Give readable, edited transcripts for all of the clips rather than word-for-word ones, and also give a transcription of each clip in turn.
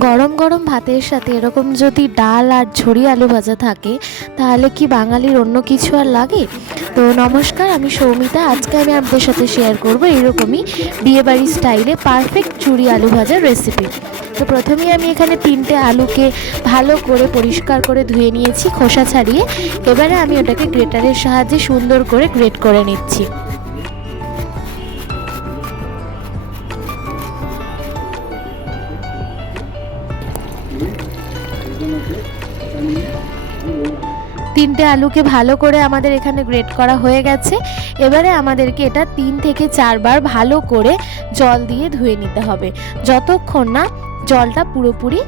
গরম গরম ভাতের সাথে এরকম যদি ডাল আর ঝুরি আলু ভাজা থাকে তাহলে কি বাঙালির অন্য কিছু আর লাগে। তো নমস্কার, আমি সৌমিতা। আজকে আমি আপনাদের সাথে শেয়ার করব এরকমই বিয়েবাড়ি স্টাইলে পারফেক্ট ঝুরি আলু ভাজার রেসিপি। তো প্রথমেই আমি এখানে 3টে আলুকে ভালো করে পরিষ্কার করে ধুয়ে নিয়েছি খোসা ছাড়িয়ে। এবারে আমি ওটাকে গ্রেটারের সাহায্যে সুন্দর করে গ্রেট করে নিচ্ছি। তিনটে আলুকে ভালো করে আমাদের এখানে গ্রেট করা হয়ে গেছে। এবারে আমাদেরকে এটা 3 থেকে 4 বার ভালো করে জল দিয়ে ধুয়ে নিতে হবে, যতক্ষণ না জলটা পুরোপুরি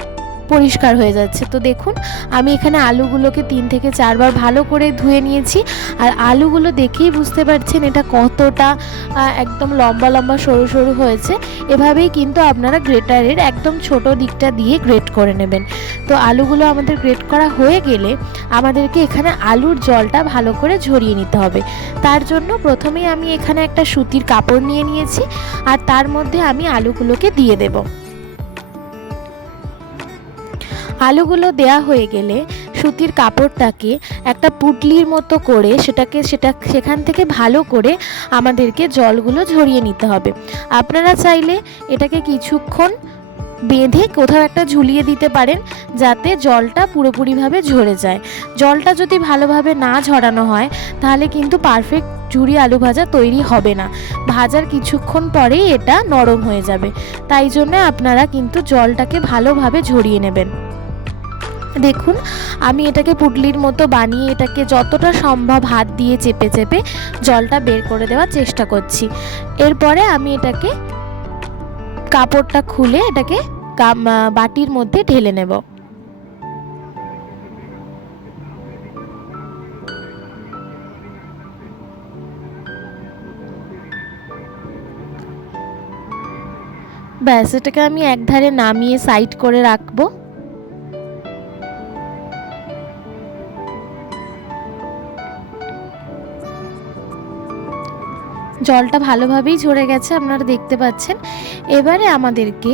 পরিষ্কার হয়ে যাচ্ছে। তো দেখুন, আমি এখানে আলুগুলোকে 3 থেকে 4 বার ভালো করে ধুয়ে নিয়েছি। আর আলুগুলো দেখেই বুঝতে পারছেন এটা কতটা একদম লম্বা লম্বা সরু সরু হয়েছে। এভাবেই কিন্তু আপনারা গ্রেটারের একদম ছোট দিকটা দিয়ে গ্রেট করে নেবেন। তো আলুগুলো আমাদের গ্রেট করা হয়ে গেলে আমাদেরকে এখানে আলুর জলটা ভালো করে ঝরিয়ে নিতে হবে। তার জন্য প্রথমেই আমি এখানে একটা সুতির কাপড় নিয়ে নিয়েছি, আর তার মধ্যে আমি আলুগুলোকে দিয়ে দেব। আলুগুলো দেয়া হয়ে গেলে সুতির কাপড়টাকে একটা পুটলির মতো করে সেখান থেকে ভালো করে আমাদেরকে জলগুলো ঝরিয়ে নিতে হবে। আপনারা চাইলে এটাকে কিছুক্ষণ বেঁধে কোথাও একটা ঝুলিয়ে দিতে পারেন, যাতে জলটা পুরোপুরিভাবে ঝরে যায়। জলটা যদি ভালোভাবে না ঝরানো হয় তাহলে কিন্তু পারফেক্ট ঝুরি আলু ভাজা তৈরি হবে না। ভাজার কিছুক্ষণ পরেই এটা নরম হয়ে যাবে। তাই জন্য আপনারা কিন্তু জলটাকে ভালোভাবে ঝরিয়ে নেবেন। দেখুন, আমি এটাকে পুটলির মতো বানিয়ে এটাকে যতটা সম্ভব হাত দিয়ে চেপে চেপে জলটা বের করে দেওয়ার চেষ্টা করছি। এরপরে আমি এটাকে কাপড়টা খুলে এটাকে বাটির মধ্যে ঢেলে নেব। ব্যাস, এটাকে আমি একধারে নামিয়ে সাইড করে রাখবো। জলটা ভালোভাবেই ঝরে গেছে, আপনারা দেখতে পাচ্ছেন। এবারে আমাদেরকে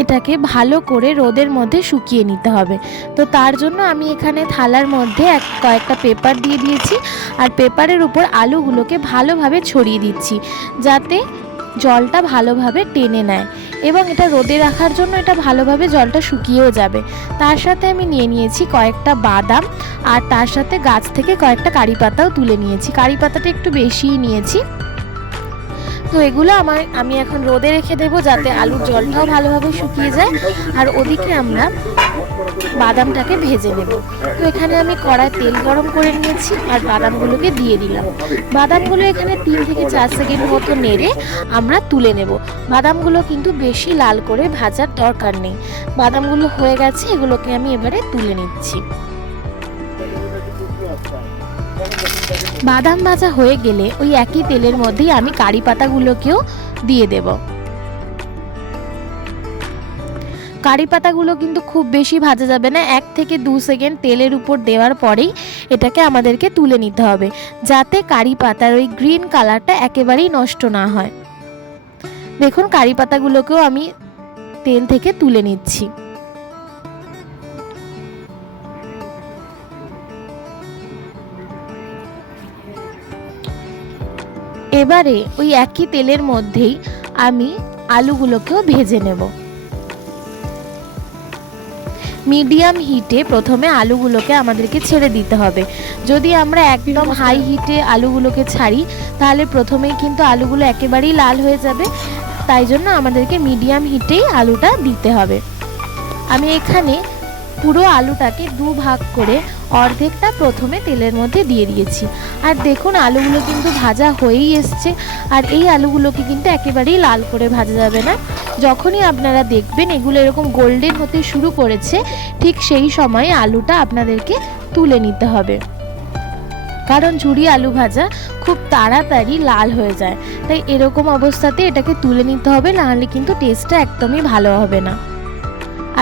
এটাকে ভালো করে রোদের মধ্যে শুকিয়ে নিতে হবে। তো তার জন্য আমি এখানে থালার মধ্যে কয়েকটা পেপার দিয়ে দিয়েছি, আর পেপারের উপর আলুগুলোকে ভালোভাবে ছড়িয়ে দিচ্ছি, যাতে জলটা ভালোভাবে টেনে নেয়। এবং এটা রোদে রাখার জন্য এটা ভালোভাবে জলটা শুকিয়েও যাবে। তার সাথে আমি নিয়ে নিয়েছি কয়েকটা বাদাম, আর তার সাথে গাছ থেকে কয়েকটা কারি পাতাও তুলে নিয়েছি। কারি পাতাটা একটু বেশিই নিয়েছি। তো এগুলো আমি এখন রোদে রেখে দেবো, যাতে আলুর জলটাও ভালোভাবে শুকিয়ে যায়। আর ওদিকে আমরা বাদামটাকে ভেজে নেব। তো এখানে আমি কড়ায় তেল গরম করে নিয়েছি, আর বাদামগুলোকে দিয়ে দিলাম। বাদামগুলো এখানে 3 থেকে 4 সেকেন্ড মতো নেড়ে আমরা তুলে নেব। বাদামগুলো কিন্তু বেশি লাল করে ভাজার দরকার নেই। বাদামগুলো হয়ে গেছে, এগুলোকে আমি এবারে তুলে নিচ্ছি। বাদাম ভাজা হয়ে গেলে ওই একই তেলের মধ্যেই আমি কারি পাতাগুলোকেও দিয়ে দেব। কারি পাতাগুলো কিন্তু খুব বেশি ভাজা যাবে না, 1 থেকে 2 সেকেন্ড তেলের উপর দেওয়ার পরেই এটাকে আমাদেরকে তুলে নিতে হবে, যাতে কারি পাতার ওই গ্রিন কালারটা একেবারেই নষ্ট না হয়। দেখুন, কারি পাতাগুলোকেও আমি তেল থেকে তুলে নিচ্ছি। এবারে ওই একই তেলের মধ্যেই আমি আলুগুলোকেও ভেজে নেব। মিডিয়াম হিটে প্রথমে আলুগুলোকে আমাদেরকে ছেড়ে দিতে হবে। যদি আমরা একদম হাই হিটে আলুগুলোকে ছাড়ি তাহলে প্রথমেই কিন্তু আলুগুলো একেবারেই লাল হয়ে যাবে। তাই জন্য আমাদেরকে মিডিয়াম হিটেই আলুটা দিতে হবে। আমি এখানে পুরো আলুটাকে 2 ভাগ করে অর্ধেকটা প্রথমে তেলের মধ্যে দিয়ে দিয়েছি। আর দেখুন, আলুগুলো কিন্তু ভাজা হয়েই এসছে। আর এই আলুগুলোকে কিন্তু একেবারেই লাল করে ভাজা যাবে না। যখনই আপনারা দেখবেন এগুলো এরকম গোল্ডেন হতে শুরু করেছে, ঠিক সেই সময় আলুটা আপনাদেরকে তুলে নিতে হবে। কারণ ঝুরি আলু ভাজা খুব তাড়াতাড়ি লাল হয়ে যায়, তাই এরকম অবস্থাতে এটাকে তুলে নিতে হবে, নাহলে কিন্তু টেস্টটা একদমই ভালো হবে না।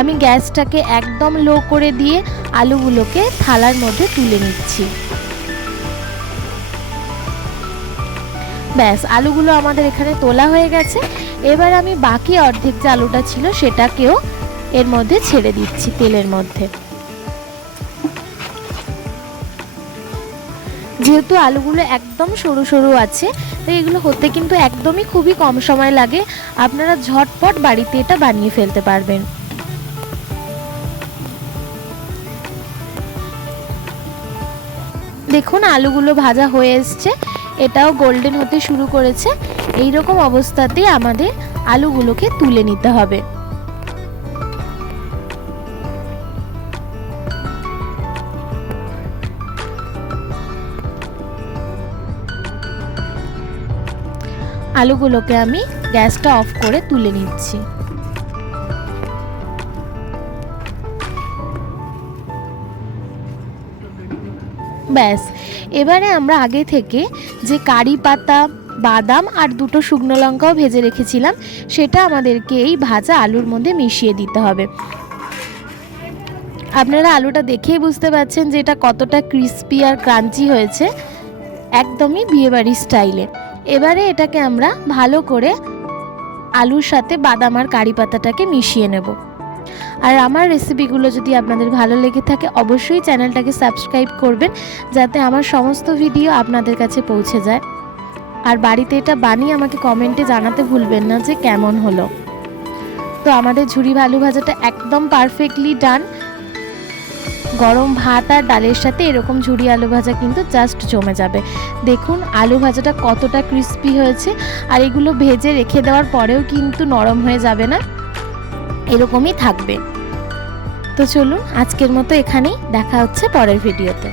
আমি গ্যাসটাকে একদম লো করে দিয়ে আলুগুলোকে থালার মধ্যে তুলে নিচ্ছি। ব্যাস, আলুগুলো আমাদের এখানে তোলা হয়ে গেছে। এবার আমি বাকি অর্ধেক যে আলুটা ছিল সেটাকেও এর মধ্যে ছেড়ে দিচ্ছি তেলের মধ্যে। যেহেতু আলুগুলো একদম সরু সরু আছে, তো এগুলো হতে কিন্তু একদমই খুবই কম সময় লাগে। আপনারা ঝটপট বাড়িতে এটা বানিয়ে ফেলতে পারবেন। দেখুন আলুগুলো ভাজা হয়ে এসছে, এটাও গোল্ডেন হতে শুরু করেছে। এই রকম অবস্থাতেই আমাদের আলুগুলোকে তুলে নিতে হবে। আলুগুলোকে আমি গ্যাসটা অফ করে তুলে নিচ্ছি। ব্যাস, এবারে আমরা আগে থেকে যে কারি পাতা, বাদাম আর 2টো শুকনো লঙ্কাও ভেজে রেখেছিলাম, সেটা আমাদেরকে এই ভাজা আলুর মধ্যে মিশিয়ে দিতে হবে। আপনারা আলুটা দেখেই বুঝতে পারছেন যে এটা কতটা ক্রিস্পি আর ক্রাঞ্চি হয়েছে, একদমই বিয়েবাড়ির স্টাইলে। এবারে এটাকে আমরা ভালো করে আলুর সাথে বাদাম আর কারি পাতাটাকে মিশিয়ে নেব। আর আমার রেসিপিগুলো যদি আপনাদের ভালো লেগে থাকে, অবশ্যই চ্যানেলটাকে সাবস্ক্রাইব করবেন, যাতে আমার সমস্ত ভিডিও আপনাদের কাছে পৌঁছে যায়। আর বাড়িতে এটা বানিয়ে আমাকে কমেন্টে জানাতে ভুলবেন না যে কেমন হলো। তো আমাদের ঝুরি আলু ভাজাটা একদম পারফেক্টলি ডান। গরম ভাত আর ডালের সাথে এরকম ঝুরি আলু ভাজা কিন্তু জাস্ট জমে যাবে। দেখুন আলু ভাজাটা কতটা ক্রিস্পি হয়েছে, আর এগুলো ভেজে রেখে দেওয়ার পরেও কিন্তু নরম হয়ে যাবে না, এরকমই থাকবে। তো চলুন আজকের মতো এখানেই, দেখা হচ্ছে পরের ভিডিওতে।